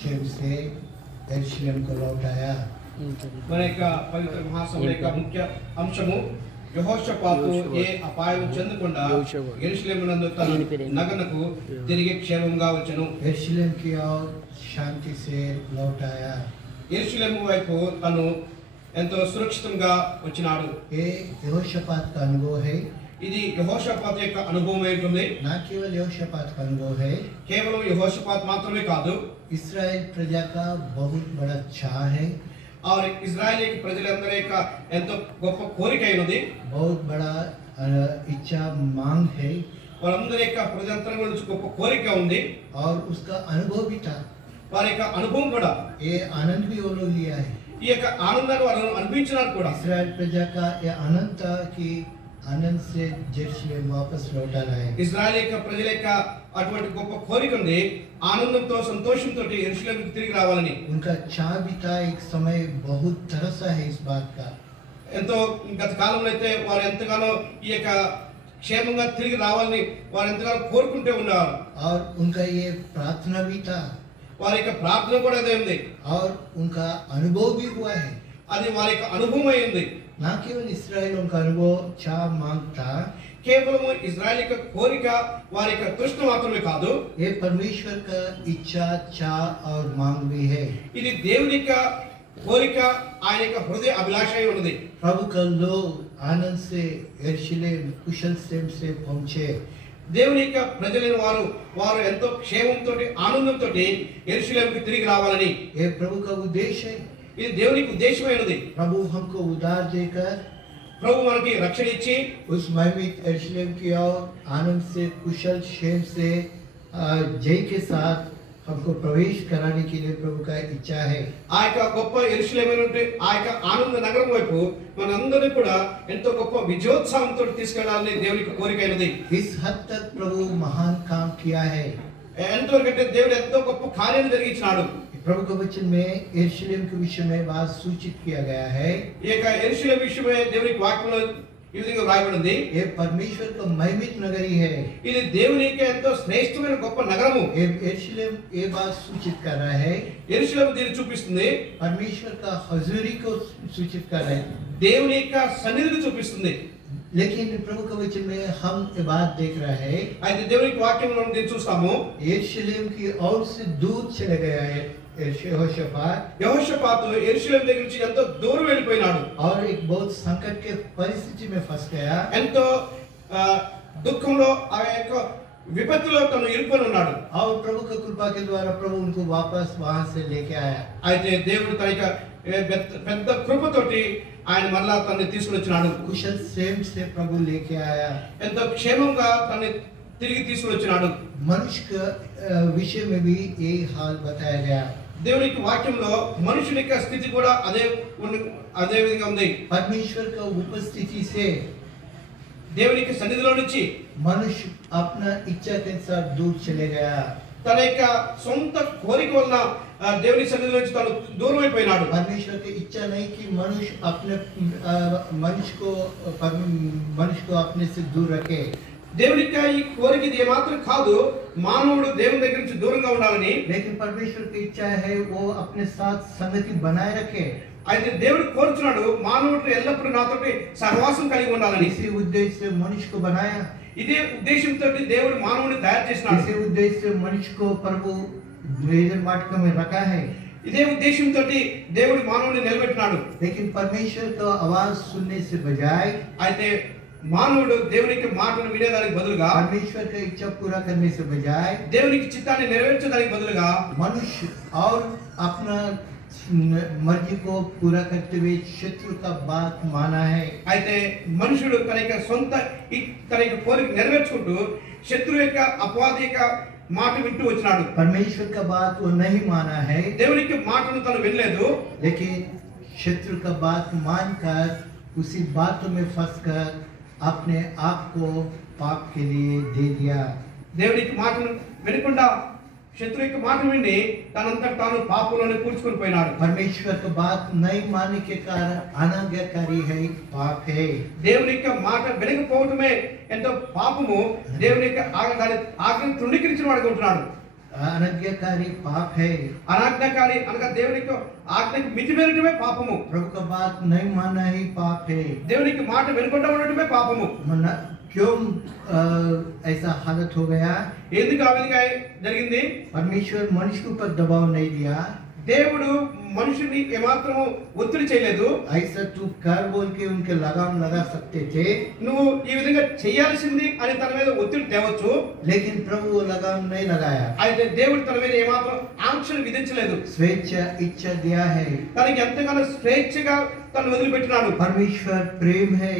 से यरूशलेम को लौटाया। మన యొక్క పవిత్ర మహాసభల యొక్క ముఖ్య అంశము యెహోషాపాతు ఏ అపాయం చెందకుండా యెరూషలేము నందు తన నగరకు తిరిగి క్షేమంగా వచ్చెను। यरूशलेम की ओर शांति से लौटाया। యెరూషలేము వైపు తను ఎంతో సురక్షితంగా వచ్చినాడు। ये यहोशापात का अनुभव है। ఇది యెహోషాపాతు యొక్క అనుభవం ఏంటుంది। ना केवल यहोशापात का अनुभव है, కేవలం యెహోషాపాతు మాత్రమే కాదు, इस्राएल प्रजा का बहुत बड़ा चाह है, और ఇజ్రాయేలీ ప్రజలందరి యొక్క ఎంతో గొప్ప కోరిక అయినది, बहुत बड़ा इच्छा मांग है, వారందరి యొక్క ప్రజలందరి గురించి గొప్ప కోరిక ఉంది, और उसका अनुभव भी था। వారి యొక్క అనుభవం కూడా, ये आनंद भी वो लोग लिया है। ఈ యొక్క ఆనందాన్ని వారు అనుభవించినారు కూడా। इस्राएल प्रजा का ये आनंद था कि आनंद से यरूशलेम वापस लौटाना है। ఇజ్రాయేల్ యొక్క ప్రజల యొక్క అటువంటి గొప్ప కోరిక ఉంది, ఆనందంతో సంతోషంతో యెరూషలేముకు తిరిగి రావాలని। उनका चाह भी था, एक समय बहुत तरसा है इस बात का। ఎంతో గత కాలంలో అయితే వారు ఎంతగానో ఈ యొక్క క్షేమంగా తిరిగి రావాలని వారు ఎంతగానో కోరుకుంటూ ఉన్నారు, और उनका ये प्रार्थना भी था, వారి యొక్క ప్రార్థన కూడా అదే ఉంది, और उनका अनुभव भी हुआ है। అది వారి యొక్క అనుభవం అయి ఉంది। ना केवल इसराइल उनका अनुभव चाह मांग था, కేవలము ఇజ్రాయెల్ యొక్క కోరిక వారి యొక్క తృష్ణ మాత్రమే కాదు, ये परमेश्वर का इच्छा चाह और मांग भी है। ఇది దేవుని యొక్క కోరిక, ఆయన యొక్క హృదయ అభిలాష అయి ఉన్నది। प्रभु का लोग आनंद से यरूशलेम कुशल क्षेम से पहुंचे। దేవుని యొక్క ప్రజలైన వారు వారు ఎంతో క్షేమంతో ఆనందంతో యెరూషలేముకు తిరిగి రావాలని ये प्रभु का उद्देश्य है। ఇది దేవునికి ఉద్దేశమైనది। प्रभु हमको उद्धार देकर ప్రభు మనకి రక్షణ ఇచ్చి उस महिमित यरूशलेम की ओर आनंद से कुशल क्षेम से जय के साथ हमको प्रवेश कराने के लिए प्रभु का इच्छा है। ఆ యొక్క గొప్ప యెరూషలేమైనటువంటి ఆ యొక్క ఆనంద నగరం వైపు మనందరినీ కూడా ఎంతో గొప్ప విజయోత్సాహంతో తీసుకెళ్లాలని దేవునికి కోరిక అయినది। इस हद तक प्रभु महान काम किया है। ఎంతవరకంటే దేవుడు ఎంతో గొప్ప కార్యాన్ని జరిగించినాడు। प्रभु के वचन में यरूशलेम के विषय में बात सूचित किया गया है। ఈ యొక్క యెరూషలేము విషయమే దేవునికి వాక్యంలో ఈ విధంగా వ్రాయబడింది, ये परमेश्वर का महिमित नगरी है। ఇది దేవునికి ఎంతో శ్రేష్టమైన గొప్ప నగరము। ये यरूशलेम ये बात सूचित कर रहा है, యెరూషలేము దీన్ని చూపిస్తుంది, परमेश्वर का हजूरी को सूचित कर रहा है। దేవుని యొక్క సన్నిధిని చూపిస్తుంది। लेकिन प्रभु के वचन में हम ये बात देख रहा है, అయితే దేవునికి వాక్యంలో దీన్ని చూస్తాము, यरूशलेम की ओर से दूर चले गया है यहोशापात, యెహోషాపాతు యెరూషలేము దగ్గర నుంచి ఎంతో దూరం వెళ్ళిపోయినాడు, और एक बहुत संकट के परिस्थिति में फंस गया। ఎంతో దుఃఖంలో ఆ యొక్క విపత్తులో తను ఇరుక్కొని ఉన్నాడు। और प्रभु की कृपा के द्वारा प्रभु उनको वापस वहां से लेके आया। అయితే దేవుడు తన యొక్క పెద్ద కృపతోటి ఆయన మరలా తనని తీసుకుని వచ్చినాడు। कुशल क्षेम से प्रभु लेके आया। ఎంతో క్షేమంగా తనని తిరిగి తీసుకుని వచ్చినాడు। मनुष्य के विषय में भी यही हाल बताया गया। దేవునికి వాక్యంలో మనుషుని యొక్క స్థితి కూడా అదే విధంగా ఉంది। परमेश्वर का उपस्थिति से దేవునికి సన్నిధిలో నుంచి मनुष्य अपना इच्छा के अनुसार दूर चले गया। తన యొక్క సొంత కోరిక వలన దేవుని సన్నిధిలో నుంచి తను దూరం అయిపోయినాడు। परमेश्वर की इच्छा नहीं कि मनुष्य अपने मनुष्य को अपने से दूर रखे। దేవునికి ఈ కోరిక ఇది ఏమాత్రం కాదు, మానవుడు దేవుని దగ్గర నుంచి దూరంగా ఉండాలని। लेकिन परमेश्वर की इच्छा है वो अपने साथ संगति बनाए रखे। అయితే దేవుడు కోరుచున్నాడు మానవుడు ఎల్లప్పుడూ నాతోటి సహవాసం కలిగి ఉండాలని। इसी उद्देश्य से मनुष्य को बनाया। ఇదే ఉద్దేశంతో దేవుడు మానవుని తయారు చేసినాడు। इसी उद्देश्य से मनुष्य को प्रभु वेदन वाटिका में रखा है। ఇదే ఉద్దేశంతో దేవుడు మానవుని నిలబెట్టినాడు। लेकिन परमेश्वर का आवाज सुनने से बजाय అయితే మానవుడు దేవునికి మాటను వినేదానికి బదులుగా, परमेश्वर का इच्छा पूरा करने से बजाय దేవునికి చిత్తాన్ని నెరవేర్చడానికి బదులుగా मनुष्य और अपना मर्जी को पूरा करते हुए शत्रु का बात माना है। అయితే మనుషుడు తన యొక్క కోరిక నెరవేర్చుకుంటూ శత్రువు యొక్క అపవాది యొక్క మాట వింటూ వచ్చినాడు। परमेश्वर का बात वो नहीं माना है, దేవునికి మాటను తను వినలేదు, लेकिन शत्रु का बात मानकर उसी बातों में फंसकर अपने आप को पाप के लिए दे दिया। దేవునికి మాటను వినకుండా శత్రు యొక్క మాట విని తనంతట తాను పాపంలోనే కూర్చుకొని పోయినాడు। परमेश्वर का बात नहीं मानने के कारण अनाज्ञाकारी है, पाप है। దేవుని యొక్క మాట వినకపోవటమే ఎంతో పాపము। దేవుని యొక్క ఆజ్ఞను తృణీకరించిన వాడుగా ఉంటున్నాడు। अनज्ञाकारी पाप है। అనాజ్ఞాకారి అనగా దేవునికి ఆజ్ఞకి మితిమీరటమే పాపము. प्रभु का बात नहीं मानना ही पाप है। దేవునికి మాట వినకుండా ఉండటమే పాపము. क्यों ऐसा हालत हो गया? ఎందుకు ఆ విధంగా జరిగింది? परमेश्वर मनुष्य के ऊपर दबाव नहीं दिया। దేవుడు మనుషుని ఏమాత్రము ఒత్తిడి చేయలేదు. ऐसा तू कर बोल के उनके लगाम लगा सकते थे, నువ్వు ఈ విధంగా చేయాల్సింది అని తన మీద ఒత్తిడి తేవచ్చు. लेकिन प्रभु वो लगाम नहीं लगाया। అయితే దేవుడు తన మీద ఏమాత్రం ఆంక్షలు విధించలేదు. स्वेच्छा इच्छा दिया है। తనకి ఎంతగానో స్వేచ్ఛగా తను వదిలిపెట్టినాడు. परमेश्वर प्रेम है।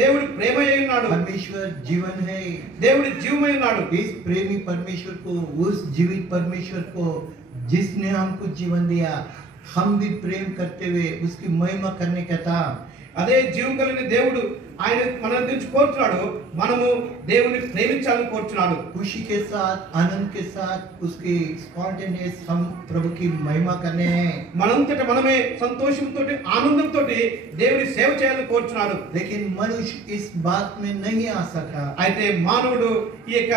దేవుడు ప్రేమయ్య ఉన్నాడు. परमेश्वर जीवन है। దేవుడు జీవమై ఉన్నాడు. इस प्रेमी परमेश्वर को, उस जीवित परमेश्वर को जिसने हमको जीवन दिया, हम भी प्रेम करते हुए उसकी महिमा करने का था। అదే జీవం కలిగిన దేవుడు ఆయన మన నుంచి కోరుతున్నాడు. మనము దేవుని ప్రేమించాలని కోరుతున్నాడు. खुशी के साथ, आनंद के साथ उसकी स्पॉन्टेनियस हम प्रभु की महिमा करने हैं। మనంతట మనమే సంతోషంతో ఆనందంతో దేవుని సేవ చేయాలని కోరుతున్నాడు. लेकिन मनुष्य इस बात में नहीं आ सका। అయితే మానవుడు ఈ యొక్క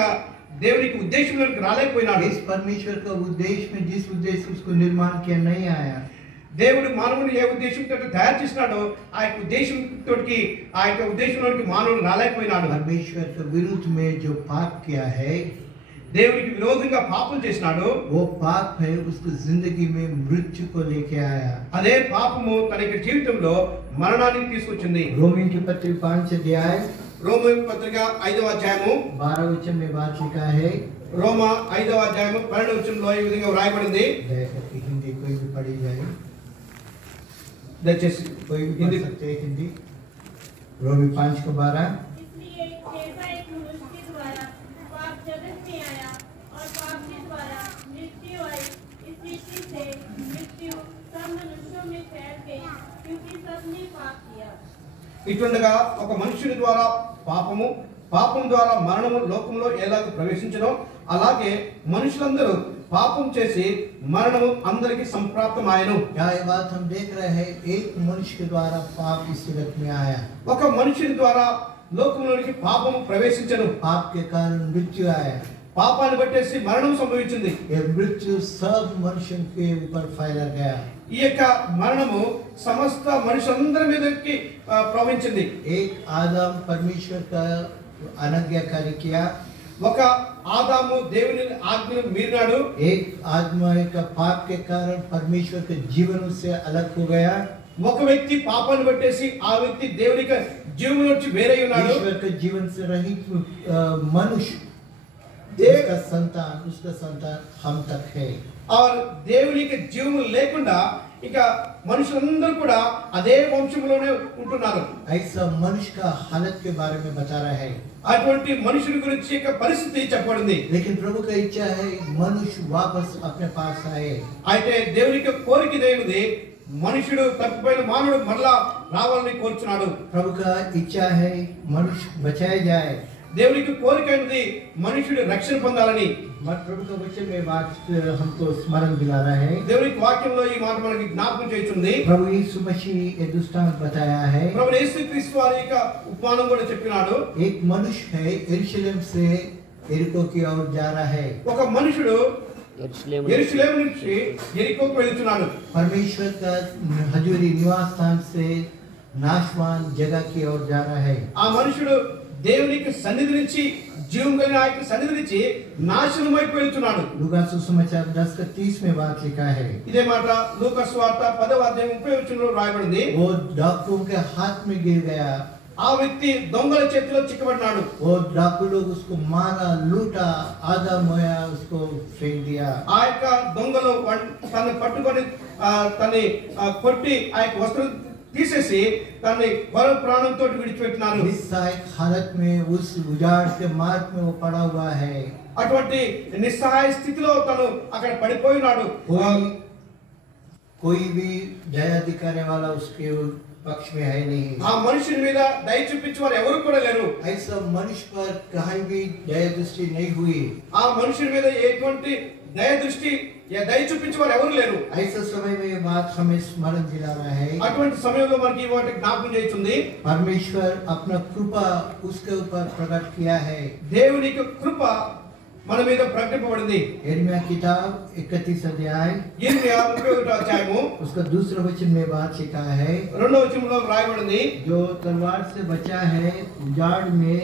దేవునికి ఉద్దేశంలోకి రాలేకపోయినాడు. इस परमेश्वर का उद्देश्य में जिस उद्देश्य उसको निर्माण किया नहीं आया। దేవుడు మానవుని ఏ ఉద్దేశంతో తయారు చేసినాడో ఆ యొక్క ఉద్దేశంతోటి ఆ యొక్క ఉద్దేశంలోకి మానవుడు రాలేకపోయినాడు. परमेश्वर के विरुद्ध में जो पाप किया है, దేవునికి విరోధంగా పాపం చేసినాడు. वो पाप है उसको जिंदगी में मृत्यु को लेके आया। అదే పాపము తన యొక్క జీవితంలో మరణాన్ని తీసుకొచ్చింది. रोमिन की पत्री 5 अध्याय రోమా పత్రిక 5వ అధ్యాయము 12 वचन में बात लिखा है। రోమా 5వ అధ్యాయము 12వ వచనంలో ఈ విధంగా వ్రాయబడింది. दयచేసి हिंदी कोई भी पढ़ी जाए, దయచేసి कोई भी हिंदी पढ़ सकते हैं हिंदी। रोमी 5:12। इसलिए जैसा एक मनुष्य के द्वारा पाप जगत में आया और पाप के द्वारा मृत्यु आई, इस रीति से मृत्यु सब मनुष्यों में फैल गई, क्योंकि सबने पाप किया। ఇటుండగా ఒక మనుషుని ద్వారా పాపము, పాపం ద్వారా మరణము లోకంలో ఎలాగ ప్రవేశించనో అలాగే మనుషులందరూ పాపం చేసి మరణము అందరికి సంప్రాప్తమాయెను. क्या ये बात हम देख रहे हैं? एक मनुष्य के द्वारा पाप इस जगत में आया, ఒక మనుషుని ద్వారా లోకంలోనికి పాపము ప్రవేశించను. पाप के कारण मृत्यु आया। పాపాన్ని బట్టేసి మరణం సంభవించింది. ये मृत्यु सब मनुष्यों के ऊपर फैला गया। ఈ యొక్క మరణము సమస్త మనుషులందరి మీదకి ప్రవహించింది. एक आदम परमेश्वर का अनज्ञाकारी किया, ఒక ఆదాము దేవుని ఆజ్ఞను మీరినాడు. एक आदमी का पाप के कारण परमेश्वर के जीवन उससे अलग हो गया। ఒక వ్యక్తి పాపాన్ని బట్టేసి ఆ వ్యక్తి దేవుని జీవం నుంచి వేరై ఉన్నాడు. ईश्वर के जीवन से रहित मनुष्य, उसका संतान हम तक है। और దేవుని యొక్క జీవం లేకుండా ఇక మనుషులందరూ కూడా అదే వంశంలోనే ఉంటున్నారు. ऐसा मनुष्य का हालत के बारे में बता रहा है। అటువంటి మనుషుల గురించి యొక్క పరిస్థితి చెప్పబడింది. लेकिन प्रभु का इच्छा है मनुष्य वापस अपने पास आए। అయితే దేవుని యొక్క కోరిక ఇదేమిది, మనుషుడు తప్పిపోయిన మానవుడు మరలా రావాలని కోరుచున్నాడు. प्रभु का इच्छा है मनुष्य बचाया जाए। దేవునికి కోరిక అయినది మనుషుడు రక్షణ పొందాలని. प्रभु का वचन में बात हमको स्मरण दिला रहा है। దేవునికి వాక్యంలో ఈ మాట మనకి జ్ఞాపకం చేస్తుంది. प्रभु यीशु मसीह ये दृष्टांत बताया है। ప్రభు యేసుక్రీస్తు వారి యొక్క ఉపమానం కూడా చెప్పినాడు. एक मनुष्य है यरूशलेम से यरीको की ओर जा रहा है। ఒక మనుషుడు యెరూషలేము నుంచి యెరికోకు వెళ్తున్నాడు. परमेश्वर का हजूरी निवास स्थान से नाशवान जगह की ओर जा रहा है। ఆ మనుషుడు దేవునికి సన్నిధి నుంచి జీవం కలిగిన ఆయన సన్నిధి నుంచి నాశనం వైపు వెళ్తున్నాడు. लूका सुसमाचार 10:30 में बात लिखा है। ఇదే మాట లూకా సువార్త 10వ అధ్యాయం 30వ వచనంలో రాయబడింది. वो डाकुओं के हाथ में गिर गया। ఆ వ్యక్తి దొంగల చేతిలో చిక్కబడ్డాడు. वो डाकू लोग उसको मारा, लूटा, आधा मोया उसको फेंक दिया। ఆ యొక్క దొంగలు తనని పట్టుకొని తనని కొట్టి ఆ యొక్క వస్త్రం తీసేసి తనని కొర ప్రాణంతో విడిచిపెట్టినారు. निस्सहाय हालत में उस उजाड़ के मार्ग में वो पड़ा हुआ है। అటువంటి నిస్సహాయ స్థితిలో తను అక్కడ పడిపోయినాడు. कोई भी दया दिखाने वाला उसके पक्ष में है नहीं। ఆ మనుషుని మీద దయ చూపించే వారు ఎవరు కూడా లేరు. ऐसा मनुष्य पर कहीं भी दया दृष्टि नहीं हुई। ఆ మనుషుని మీద ఎటువంటి దయ దృష్టి దయ చూపించే వారు ఎవరు లేరు. ऐसा समय में ये बात हमें स्मरण दिला रहा है। అటువంటి సమయంలో మనకి ఈ మాట జ్ఞాపకం చేస్తుంది. परमेश्वर अपना कृपा उसके ऊपर प्रकट किया है। దేవుని యొక్క కృప మన మీద ప్రకటింపబడింది. यिर्मयाह किताब 31 अध्याय यिर्मयाह 31వ అధ్యాయము उसका दूसरा वचन में बात लिखा है, రెండవ వచనంలో వ్రాయబడింది, जो तलवार से बचा है उजाड़ में